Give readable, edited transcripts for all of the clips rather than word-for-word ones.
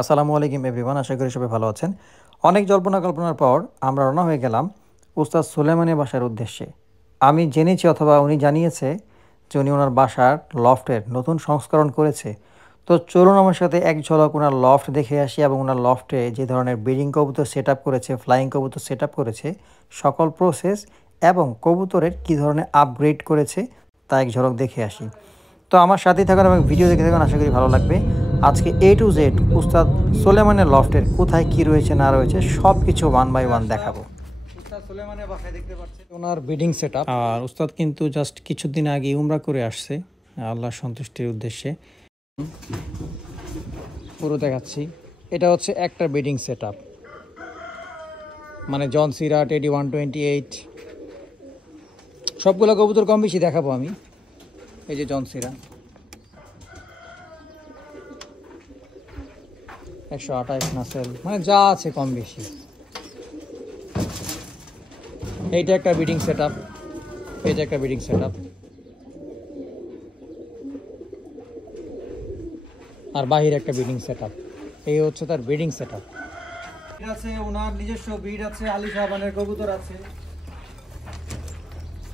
আসসালামু আলাইকুম এভরিওয়ান, আশা করি সবাই ভালো আছেন। অনেক জল্পনা কল্পনার পর আমরা রওনা হয়ে গেলাম উস্তাদ সুলেমানের বাসার উদ্দেশ্যে। আমি জেনেছি অথবা উনি জানিয়েছে যে উনি ওনার বাসার লফটের নতুন সংস্করণ করেছে। তো চলুন আমার সাথে এক ঝলক ওনার লফট দেখে আসি এবং ওনার লফটে যে ধরনের ব্রিডিং কবুতর সেট আপ করেছে, ফ্লাইং কবুতর সেট আপ করেছে, সকল প্রসেস এবং কবুতরের কী ধরনের আপগ্রেড করেছে তা এক ঝলক দেখে আসি। তো আমার সাথেই থাকুন এবং ভিডিও দেখে থাকুন, আশা করি ভালো লাগবে। আজকে A to Z উস্তাদ সুলেমানের লফটের কোথায় কি রয়েছে না রয়েছে সব কিছু ওয়ান বাই ওয়ান দেখাবো। উস্তাদ সুলেমানের বাসায় দেখতে পাচ্ছেন ওনার ব্রিডিং সেট আপ। আর উস্তাদ কিন্তু জাস্ট কিছুদিন আগে উমরা করে আসছে আল্লাহর সন্তুষ্টির উদ্দেশ্যে। পুরো দেখাচ্ছি, এটা হচ্ছে একটা ব্রিডিং সেট আপ, মানে জন সিরা, টেডি 128, সবগুলো কবুতর কম বেশি দেখাবো আমি। এই যে জন সিরা 128 নাসেল, মানে যা আছে কম বেশি। এইটা একটা ব্রিডিং সেট আপ, এইটা একটা ব্রিডিং সেট আপ, আর বাহির একটা ব্রিডিং সেট আপ। এই হচ্ছে তার ব্রিডিং সেট আপ। আছে ওনার নিজস্ব ব্রিড আছে, আলী সাহাবানের কবুতর আছে।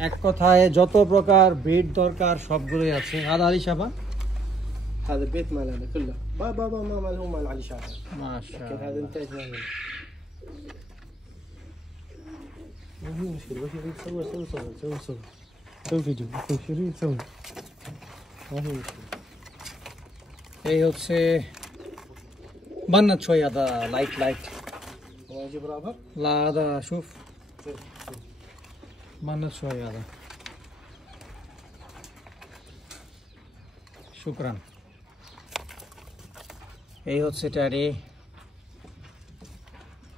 এক কথায় যত প্রকার ব্রিড দরকার সবগুলোই আছে। আর আলী সাহাবান هذا البيت مالنا كله بابا ماما هو مال علي شاهد ما شاء لكن هذا الله. انتاج مالنا ما في مشكلة بس يريد سوي فيديو بس يريد سوي ما في مشكلة এই হচ্ছে বান্নাত شوي هذا لايت ما اجيب رابط لا هذا شوف বান্নাত شوي هذا শুকরান। এই হচ্ছে ট্যারি,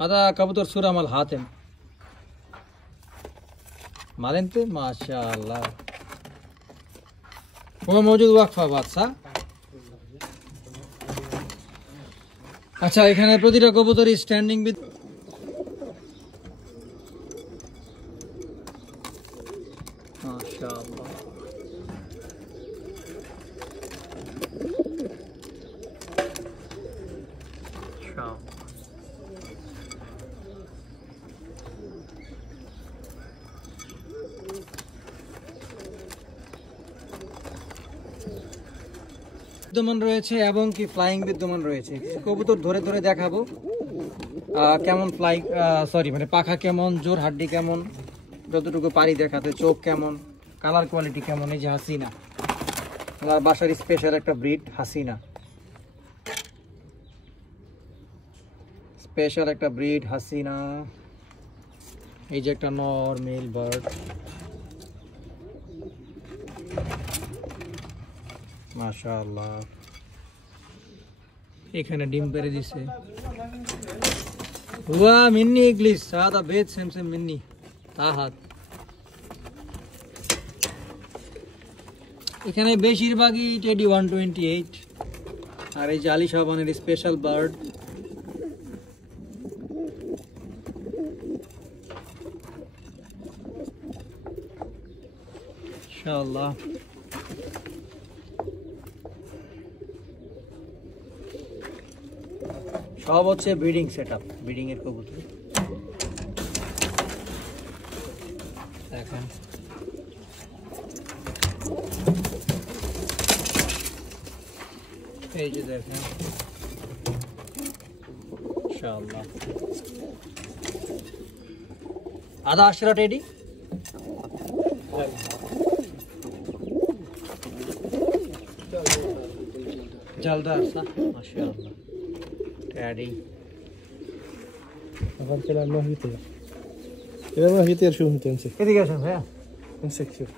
هذا كبوتر سورة مال حاتم مالنت ما شاء الله. هو موجود وقفة بعد صح؟ আচ্ছা, এখানে প্রতিটা কবুতরই স্ট্যান্ডিং বিথ মাশাআল্লাহ। বিদ্যমান রয়েছে এবং কি ফ্লাইং বিদ্যমান রয়েছে। কবুতর ধরে ধরে দেখাবো কেমন ফ্লাইং, সরি মানে পাখা কেমন, জোর হাড্ডি কেমন, যতটুকু পারি দেখাতে, চোখ কেমন, কালার কোয়ালিটি কেমন। এই যে হাসিনা, আমার বাসার স্পেশাল একটা ব্রিড হাসিনা, স্পেশাল একটা ব্রিড হাসিনা। এই যে একটা নর মেল বার্ড, মাশাআল্লাহ। এখানে ডিম পেরে দিছে। হুয়া মিন্নি ইংলিশ সাদা বেদ সেমসেম মিন্নি তাহাত। এখানে বেশিরভাগই টেডি 128, আর এই যে আলী সাহাবানের স্পেশাল বার্ড। ইনশাআল্লাহ সব হচ্ছে ব্রিডিং সেট আপ, ব্রিডিং এর কবুতর দেখেন। এই যে দেখেন ইনশাআল্লাহ। আধা আশরা টেডি জলদার صح ما شاء الله টেডি। هذا الكلام ما في طير اذا ما في طير شو انت امسك এদিকে আসুন ভাইয়া, امسك شوف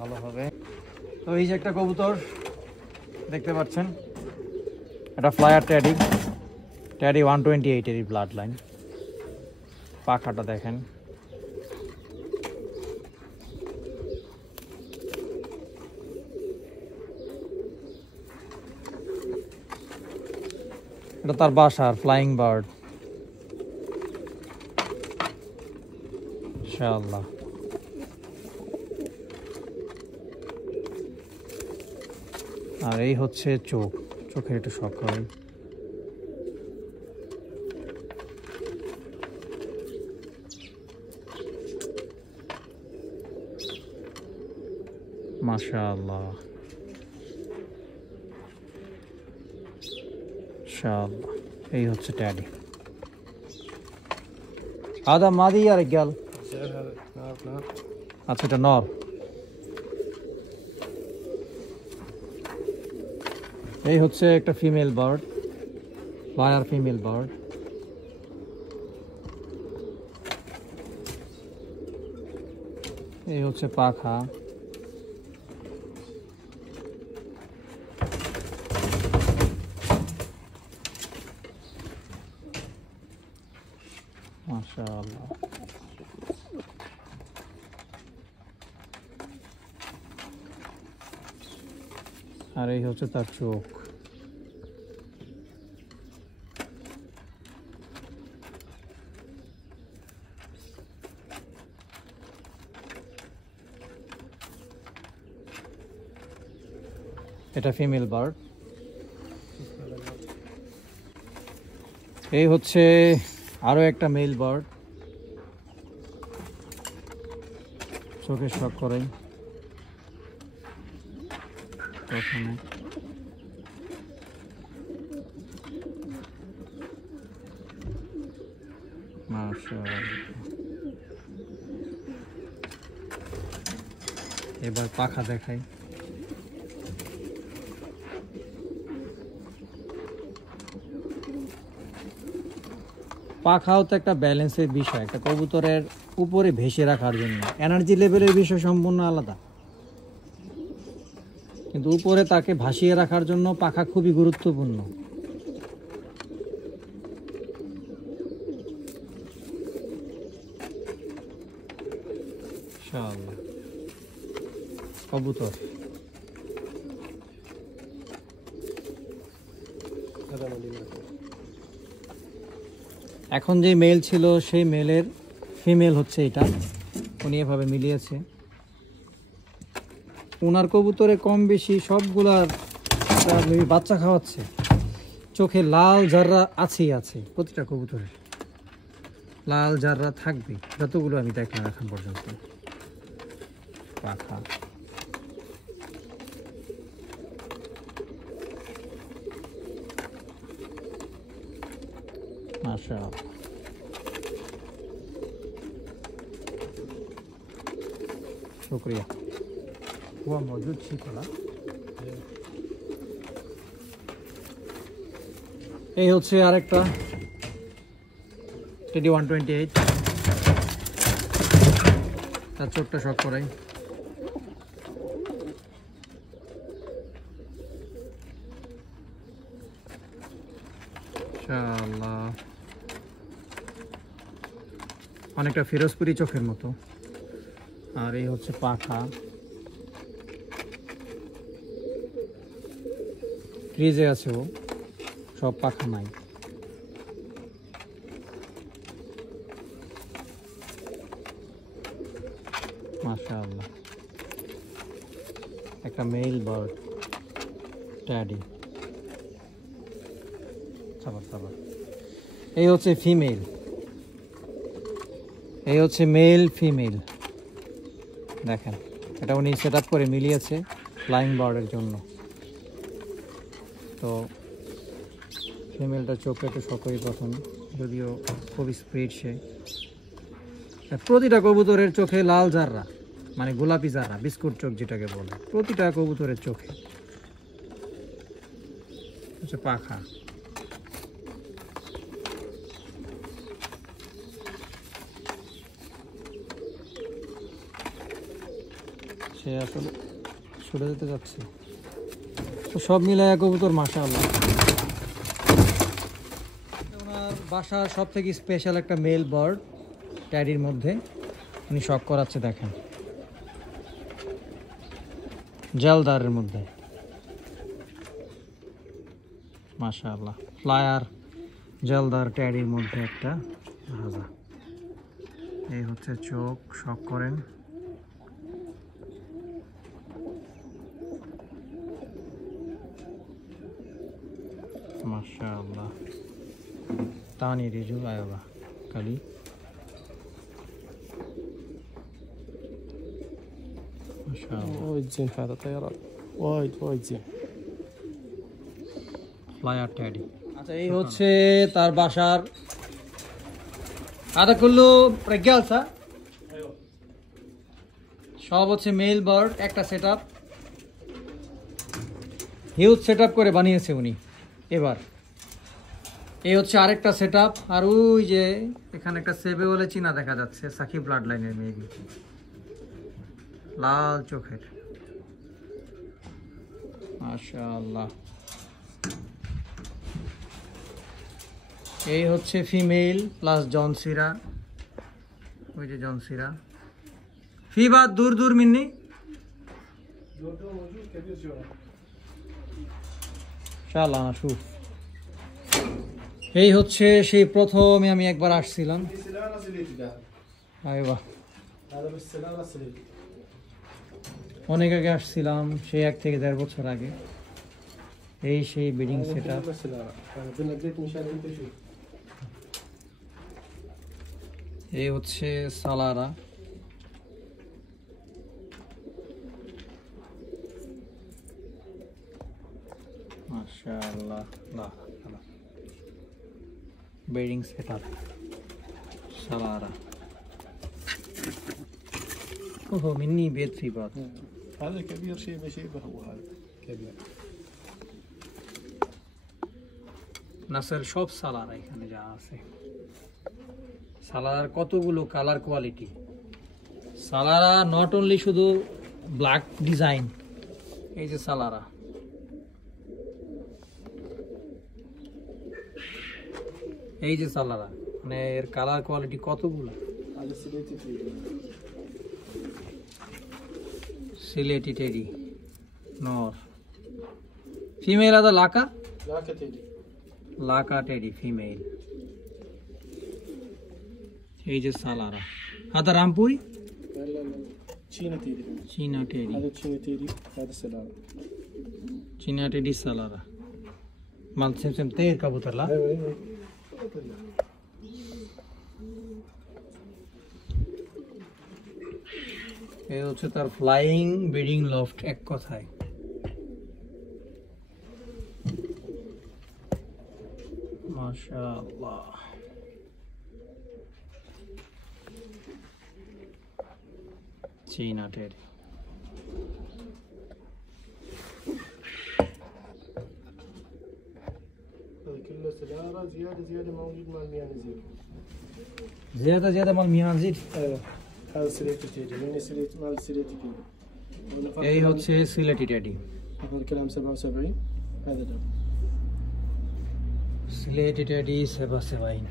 ভালো হবে। তো এই যে একটা কবুতর দেখতে পাচ্ছেন, এটা ফ্লায়ার টেডি, টেডি 128 এর ব্লাড লাইন। পাখাটা দেখেন, এটা তার বাসার ফ্লাইং বার্ড ইনশাআল্লাহ। আর এই হচ্ছে চোখ, চোখের একটু শখ করেন। মাশাআল্লাহ মাশাআল্লাহ। এই হচ্ছে ট্যাডি। আদা মাদি আর গেল। আচ্ছা এটা নর। এই হচ্ছে একটা female bird, flyer female bird. এই হচ্ছে পাখা। মাশাআল্লাহ। আর এই হচ্ছে তার চোখ। এটা ফিমেল বার্ড। এই হচ্ছে আরো একটা মেল বার্ড, চোখে শখ করেন প্রথমে। মাশাআল্লাহ। এবার পাখা দেখাই। পাখাও তো একটা ব্যালেন্সের বিষয়, একটা কবুতরের উপরে ভেসে রাখার জন্য। এনার্জি লেভেলের বিষয় সম্পূর্ণ আলাদা, কিন্তু উপরে তাকে ভাসিয়ে রাখার জন্য পাখা খুবই গুরুত্বপূর্ণ। ইনশাআল্লাহ। কবুতর এখন যে মেল ছিল সেই মেলের ফিমেল হচ্ছে এটা, উনি এভাবে মিলিয়েছে। ওনার কবুতরে কম বেশি সবগুলার বাচ্চা খাওয়াচ্ছে। চোখে লাল জাররা আছেই আছে, প্রতিটা কবুতরের লাল জাররা থাকবে, যতগুলো আমি দেখলাম এখন পর্যন্ত। পাখা মাশাআল্লাহ। শুকরিয়া। हुआ मौजूद थी थोड़ा। এই হচ্ছে আরেকটা টেডি 128, তার চোখটা শখ করাই। ইনশাআল্লাহ। অনেকটা ফিরোজপুরি চোখের মতো। আর এই হচ্ছে পাখা। ক্রিজে আছে ও, সব পাখা নাই। মাশাআল্লাহ। একটা মেল বার্ড ট্যাডি। সাবার সাবার। এই হচ্ছে ফিমেল, এই হচ্ছে মেল ফিমেল। দেখেন এটা উনি সেট আপ করে মিলিয়েছে ফ্লাইং বার্ডের জন্য। তো ফিমেলটা চোখে একটু সকই প্রথম, যদিও খুব স্পিড সে। প্রতিটা কবুতরের চোখে লাল জাররা, মানে গোলাপি জাররা, বিস্কুট চোখ যেটাকে বলে, প্রতিটা কবুতরের চোখে। হচ্ছে পাখা। সে আসলে ছুটে যেতে যাচ্ছে। তো সব মিলায় কবুতর মাশাআল্লাহ। ওনার বাসার সব থেকে স্পেশাল একটা মেল বার্ড ট্যাডির মধ্যে উনি শখ করাচ্ছে। দেখেন জেলদারের মধ্যে মাশাআল্লাহ। ফ্লায়ার জেলদার ট্যাডির মধ্যে একটা হাজা। এই হচ্ছে চোখ, শখ করেন। মাশাআল্লাহ তানি রিজু আয়োবা কালি মাশাআল্লাহ وايد زين هذا طيران وايد زين ফ্লায়ার ট্যাডি আচ্ছা এই হচ্ছে তার বাসার আদা কুল্লু প্রজ্ঞালসা সব হচ্ছে মেল বার্ড একটা সেটআপ হিউজ সেটআপ করে বানিয়েছে উনি এবার এই হচ্ছে আরেকটা সেটআপ আর ওই যে এখানে একটা সেবে বলে চিনা দেখা যাচ্ছে সাকিব ব্লাড লাইনের মেবি লাল চোখের মাশাআল্লাহ এই হচ্ছে ফিমেল প্লাস জনসিরা ওই যে জনসিরা ফি বাদ দূর দূর মিন্নি موجود كبير جوا ইনশাআল্লাহ শুভ এই হচ্ছে সেই প্রথমে আমি একবার আসছিলাম سلالة سليتي ده আইবা هذا بس سلالة سليتي অনেক আগে আসছিলাম সেই 1 থেকে 1.5 বছর আগে এই সেই ব্রিডিং সেটআপ بس سلالة انا بنقيت مشان انت شوف এই হচ্ছে সালারা মাশাআল্লাহ বাহ ব্রিডিং সেটআপ সালারা ওহো মিনি বেদ ফি বাত هذا كبير شيء بشيبه هو هذا كبير নাসের সব সালারা এখানে যা আছে সালারার কতগুলো কালার কোয়ালিটি সালারা নট অনলি শুধু ব্ল্যাক ডিজাইন এই যে সালারা এই যে সালারা মানে এর কালার কোয়ালিটি কতগুলো هذا سليتي تريد সিলেটি টেডি নর ফিমেল আদা লাকা لا كتيدي লাকা টেডি ফিমেল এই যে সালারা আদা রামপুই لا لا لا تشينا تيدي চীনা টেডি هذا تشينا تيدي هذا سلالة চীনা টেডি সালারা মাল সেম সেম তের কবুতর লা ايوه ايوه এই হচ্ছে তার ফ্লাইং ব্রিডিং লফট এক কথায় মাশাআল্লাহ চীনা টেডি هذا كله سلالة زيادة موجود مع الميانزيل زيادة مال মিয়ানজির ايوه هذا سليتي تيدي من سليت مال سليتي تيدي এই হচ্ছে সিলেটি টেডি هذا الكلام 77 هذا ده সিলেটি টেডি সেবা সেবাইন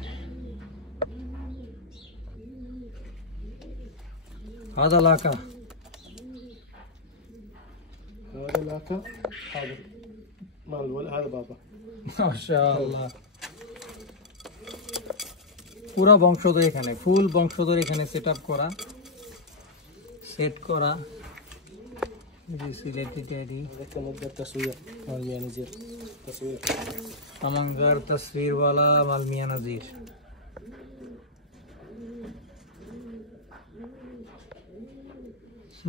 هذا لاكا هذا لاكا هذا مال الولد هذا بابا মাশাআল্লাহ পুরো বংশধর এখানে ফুল বংশধর এখানে সেটআপ করা সেট করা এই সিলেটি টেডি هذا كان مقدر تصوير مال الميانزيل تصوير तमंगर तस्वीर वाला मालमिया नजीर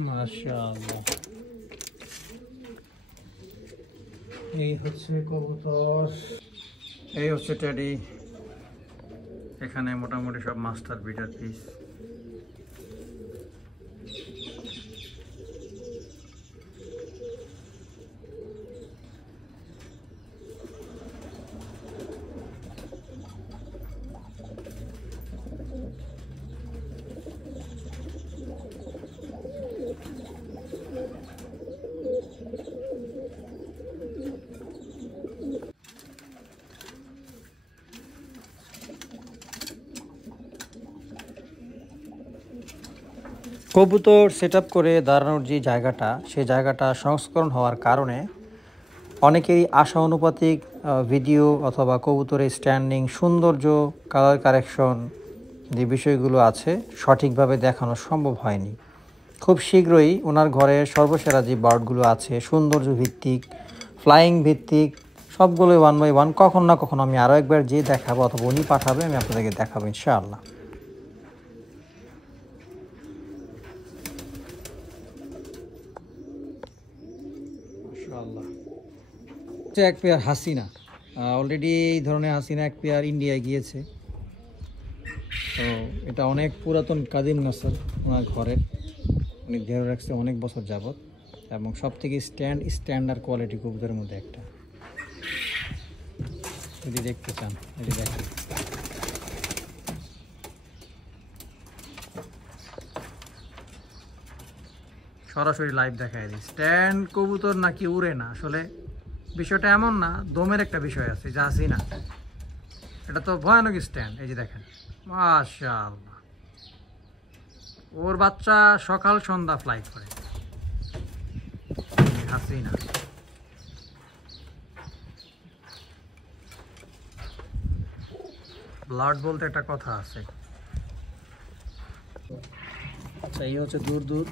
माशाअल्लाह এই হচ্ছে কবুতর এই হচ্ছে টেডি এখানে মোটামুটি সব মাস্টার বিটার পিস কবুতর সেটআপ করে দাঁড়ানোর যে জায়গাটা সেই জায়গাটা সংস্করণ হওয়ার কারণে অনেকেরই আশা অনুপাতিক ভিডিও অথবা কবুতরের স্ট্যান্ডিং সৌন্দর্য কালার কারেকশন যে বিষয়গুলো আছে সঠিকভাবে দেখানো সম্ভব হয়নি। খুব শীঘ্রই ওনার ঘরে সর্বসেরা যে বার্ডগুলো আছে সৌন্দর্য ভিত্তিক ফ্লাইং ভিত্তিক সবগুলোই 1 বাই 1। কখন না কখন আমি আরও একবার যেয়ে দেখাবো অথবা উনি পাঠাবে, আমি আপনাদেরকে দেখাবো ইনশাআল্লাহ। মাশাআল্লাহ, এক পেয়ার হাসিনা, অলরেডি এই ধরনের হাসিনা এক পেয়ার ইন্ডিয়ায় গিয়েছে। তো এটা অনেক পুরাতন কাদিম নসল ওনার ঘরের, উনি ধরে রাখছে অনেক বছর যাবত, এবং সব থেকে স্ট্যান্ডার্ড কোয়ালিটি কবুতরের মধ্যে একটা। যদি দেখতে চান এটি দেখেন, সরাসরি লাইভ দেখায় দিই। স্ট্যান্ড কবুতর নাকি উড়ে না, আসলে বিষয়টা এমন না, দমের একটা বিষয় আছে যা হাসিনা, এটা তো ভয়ানক স্ট্যান্ড। এই যে দেখেন, মাশাআল্লাহ, ওর বাচ্চা সকাল সন্ধ্যা ফ্লাই করে হাসিনা। ব্লাড বলতে একটা কথা আছে। আচ্ছা, এই হচ্ছে দূর দূর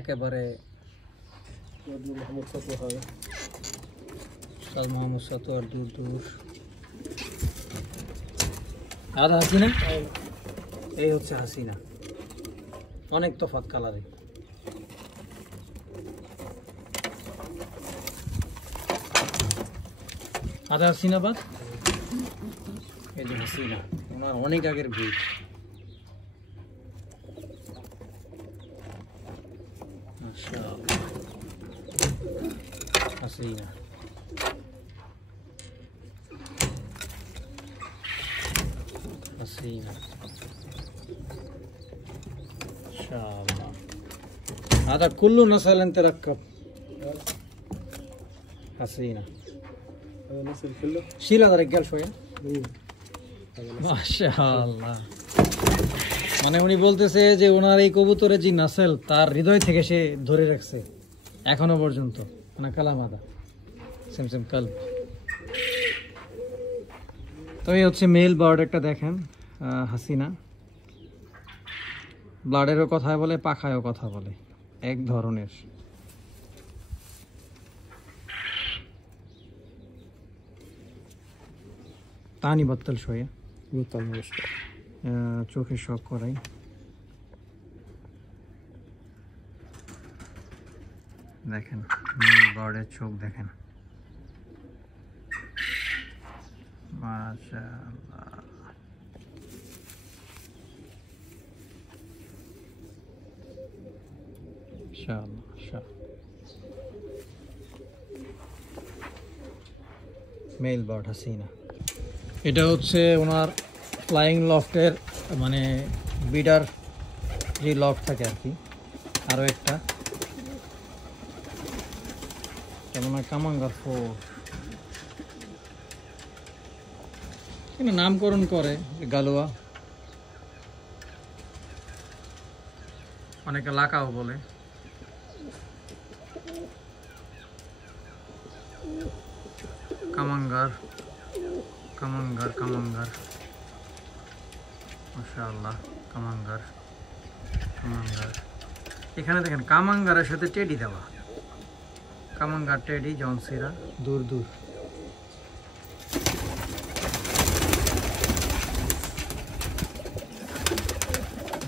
একেবারে محمود سطوة هذا উস্তাদ মোহাম্মদ সতোয়ার দূর দূর। আদা হাসিনা, এই হচ্ছে হাসিনা, অনেক তফাৎ কালারে। আদা হাসিনা বাদ, এই যে হাসিনা, ওনার অনেক আগের ব্রিড। মাশাআল্লাহ, হাসিনা, হাসিনা, মাশাআল্লাহ। هذا كله نسل انت ركب حسينة. هذا نسل كله. شيل هذا رجال شوية. মাশাআল্লাহ, মানে উনি বলতেছে যে ওনার এই কবুতরের যে নাসেল তার হৃদয় থেকে সে ধরে রাখছে এখনো পর্যন্ত। না কালামাদা সেম সেম কাল। তো এই হচ্ছে মেল বার্ড একটা, দেখেন হাসিনা, ব্লাডেরও কথা বলে, পাখায়ও কথা বলে, এক ধরনের। তানি বত্তল শোয়া চোখে শখ করাই। দেখেন মেল বার্ডের চোখ দেখেন, মাশাআল্লাহ। Male bird Hasina. এটা হচ্ছে ওনার ফ্লাইং লফটের মানে বিডার যে লফট থাকে আর কি, আরও একটা কেমন কামাঙ্গার ফোর নামকরণ করে গালুয়া, অনেকে লাকাও বলে। কামাঙ্গার কামাঙ্গার কামাঙ্গার, মাশাআল্লাহ, কামাঙ্গার কামাঙ্গার। এখানে দেখেন কামাঙ্গারের সাথে টেডি দেওয়া, কামাঙ্গার টেডি জনসিরা দূর দূর।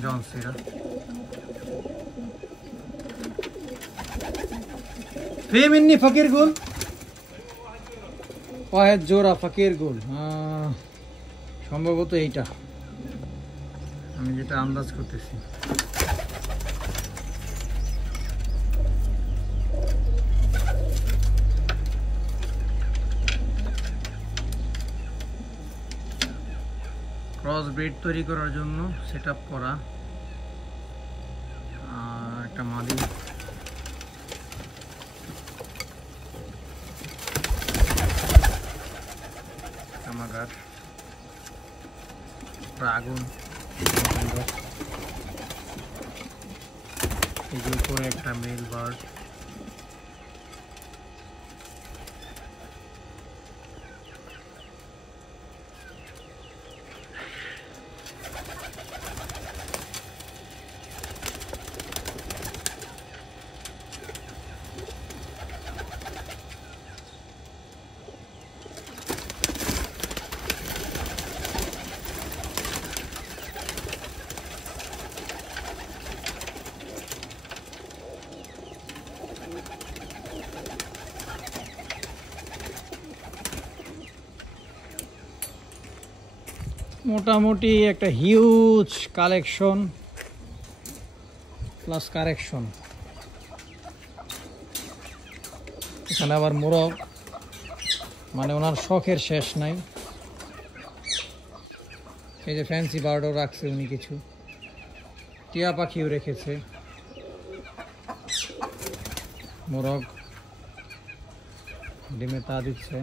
জনসিরা في مني فقير قول واحد জোড়া ফকির গুল, সম্ভবত এইটা, আমি যেটা আন্দাজ করতেছি। ক্রস ব্রিড তৈরি করার জন্য সেট আপ করা একটা মাদি। কামাগার, ড্রাগন, এই যে উপরে একটা মেল বার্ড। মোটামুটি একটা হিউজ কালেকশন প্লাস কারেকশন। এখানে আবার মোরগ, মানে ওনার শখের শেষ নাই। এই যে ফ্যান্সি বার্ডও রাখছে উনি, কিছু টিয়া পাখিও রেখেছে। মোরগ ডিমে তা দিচ্ছে,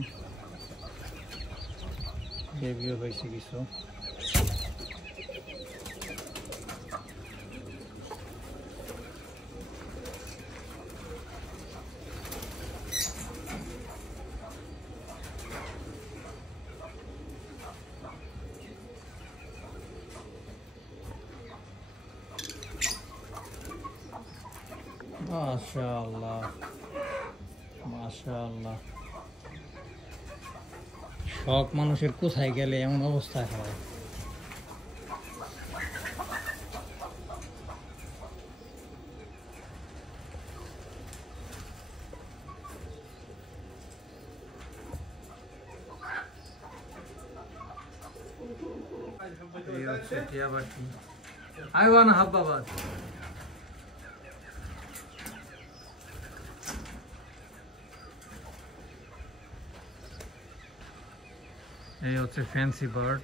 বেবিও হয়েছে কিছু। মাশাআল্লাহ মাশাআল্লাহ, শখ মানুষের কোথায় গেলে এমন অবস্থা হয়। এই হচ্ছে টিয়া পাখি। I want হাব্বাবাদ। এই হচ্ছে ফ্যান্সি বার্ড।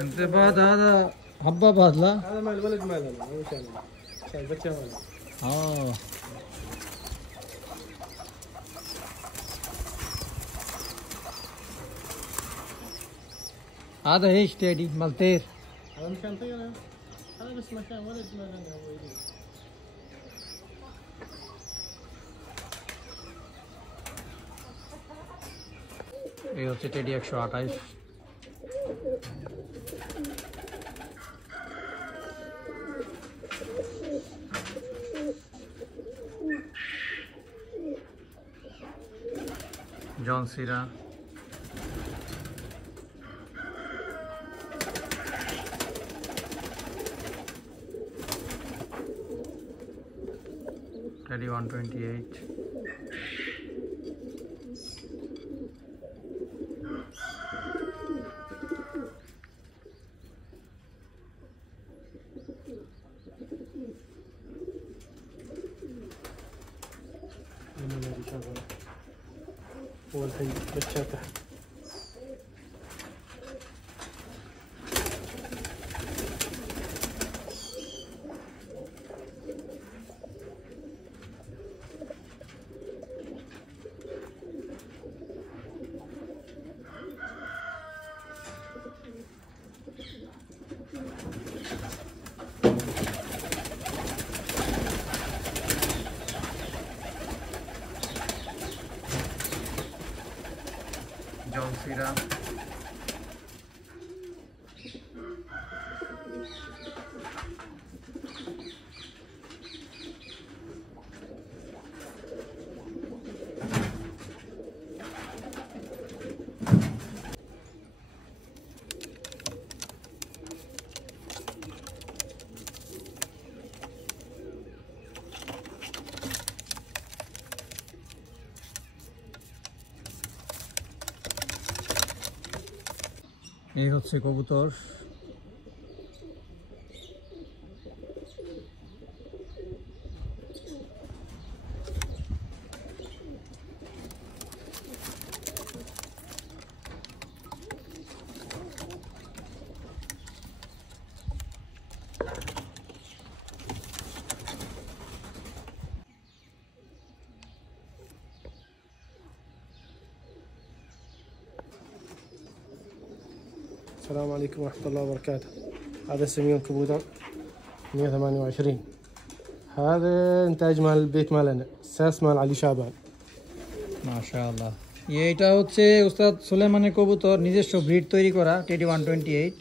انت بعد هذا حبابات لا؟ هذا مال الولد مالنا مو شامل، شايف بچه مالنا. اه هذا ايش تيدي مالتير؟ هذا مشان طيرة، هذا بس مكان ولد مالنا هو يجي. এই হচ্ছে টেডি 128। জন সিরা, টেডি 128। هو الحين بچه تحت. জন সিরা, এই হচ্ছে কবুতর। السلام عليكم ورحمة الله وبركاته. هذا سميون كبوتر 128. هذا إنتاج مال البيت مالنا، أساس مال علي شعبان. মাশাআল্লাহ। এইটা হচ্ছে উস্তাদ সুলেমানের কবুতর, নিজস্ব ব্রিড তৈরি করা, টেডি 128।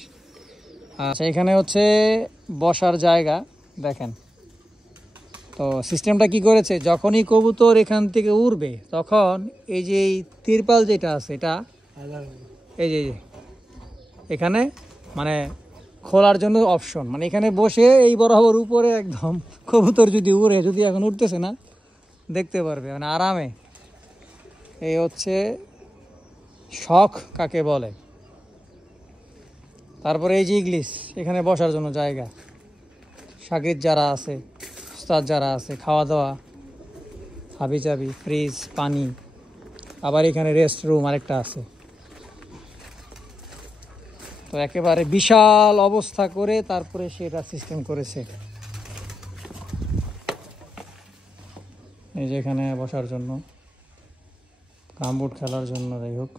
আচ্ছা, এখানে হচ্ছে বসার জায়গা দেখেন। তো সিস্টেমটা কি করেছে, যখনই কবুতর এখান থেকে উড়বে তখন এই যে এই তিরপাল যেটা আছে এটা এই যে এখানে মানে খোলার জন্য অপশন, মানে এখানে বসে এই বরাবর উপরে একদম কবুতর যদি উড়ে, যদি এখন উঠতেছে না দেখতে পারবে মানে আরামে। এই হচ্ছে শখ কাকে বলে। তারপরে এই যে ইংলিশ, এখানে বসার জন্য জায়গা, শাগিদ যারা আছে, উস্তাদ যারা আছে, খাওয়া দাওয়া, হাবিজাবি, ফ্রিজ, পানি, আবার এখানে রেস্ট রুম আরেকটা আছে। তো একেবারে বিশাল অবস্থা করে তারপরে সেটা সিস্টেম করেছে। এই যে এখানে বসার জন্য, কামবোর্ড খেলার জন্য, যাই হোক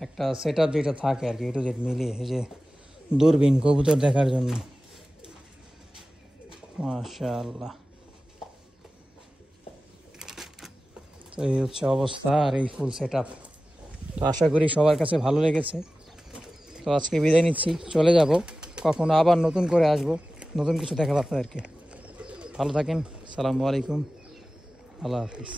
একটা সেট আপ যেটা থাকে আর কি, এটু জেড মিলিয়ে। এই যে দূরবীন, কবুতর দেখার জন্য, মাশাআল্লাহ। তো এই হচ্ছে অবস্থা আর এই ফুল সেট আপ। তো আশা করি সবার কাছে ভালো লেগেছে। তো আজকে বিদায় নিচ্ছি, চলে যাব, কখনো আবার নতুন করে আসব, নতুন কিছু দেখাবো আপনাদেরকে। ভালো থাকেন, আসসালামু আলাইকুম, আল্লাহ হাফিজ।